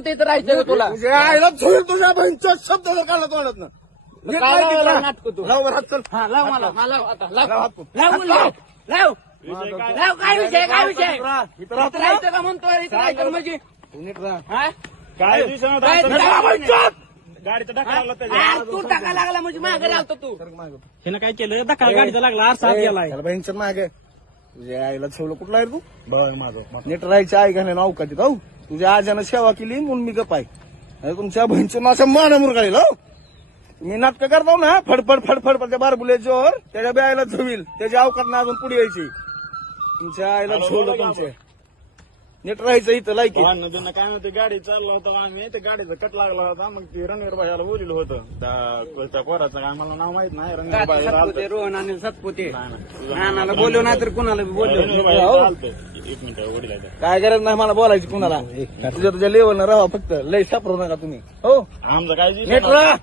म्हणते इथं राहायचं का तुला? तुझ्या आईला झोल तुझ्या बहिणीचा शब्द जर काढला तोंडात ना नाटक तू लाव बरं हात चल. हा लाव मला हा लाव आता लाव लाव हात तू. लाव लाव लाव विषय काय? लाव काय विषय काय विषय इथं राहा, इथं इथं राहा. राहायचं का म्हणतोय इथं राहायचं म्हणजे तू नीट राहा. हा काय विषय नव्हता काय आमचा. तुझ्या बाबांचा? गाडीचा धक्का लागला त्याच्या. हा, तू टाका लागला म्हणजे मागे लावतो तू सरक मागं. हिनं काय केलं धक्का गाडीचा लागला आरसा गेलाय त्याला बहिणीचं मागे तुझ्या आईला ठेवलं कुठला आहे तू बघ माझं नीट राहायचं आई घालून अवकाशीत हो तुझ्या आजानं सेवा केली म्हणून मी गप आहे आणि तुमच्या बहिणीचं माझ्या मान मुरगाळील हो मी नाटकं करतो ना फडफड फडफड त्या बारबुल्याच्यावर त्याच्या बी आईला झोवील त्याच्या अवकात अजून पुढे यायची तुमच्या आईला झोवलं तुमचे नीट राहायचं इथं लायकी त्यांना काय म्हणते गाडी चालला होता आम्ही ते गाडीचा कट लागला होता मग ते रणवीर भाईला बोललेलं होतं त्या पोराचं काय मला नाव माहित नाही रणवीर भाई सातपुते रोहन आणि सातपुते नानाला बोललो नाही तर कुणाला बी बोललो एक मिनिट वडील आहे. काय गरज नाही मला बोलायची कुणाला तुझ्या लेवलनं राहा फक्त लय सापडू नका तुम्ही हो आमचं काय जी- नीट राहा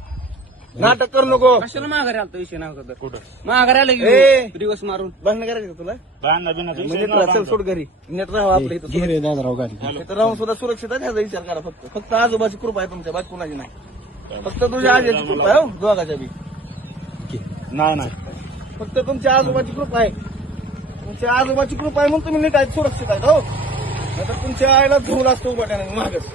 नाटक करू नको कशाला माघारी आलतो विषय नव्हता तर कुठं माघारी आलं ए! की दिवस मारून भांडण करायचं का तुला भांडणं बिंडणं म्हणजे विषय चल नव्हता सोड घरी नीट राहा आपल्या इथं घे रे दादा गाडी इथं राहून सुद्धा सुरक्षित आहे ह्याचा विचार करा फक्त फक्त आजोबाची कृपा आहे तुमच्या बाकी कुणाची नाही फक्त तुझ्या आजीची कृपा आहे हो दोघाच्या बी नाही नाही फक्त तुमच्या आजोबाची कृपा आहे तुमच्या आजोबाची कृपा आहे म्हणून तुम्ही नीट आहे सुरक्षित आहेत हो नाहीतर तुमच्या आईला धुवून असतो उभा मागच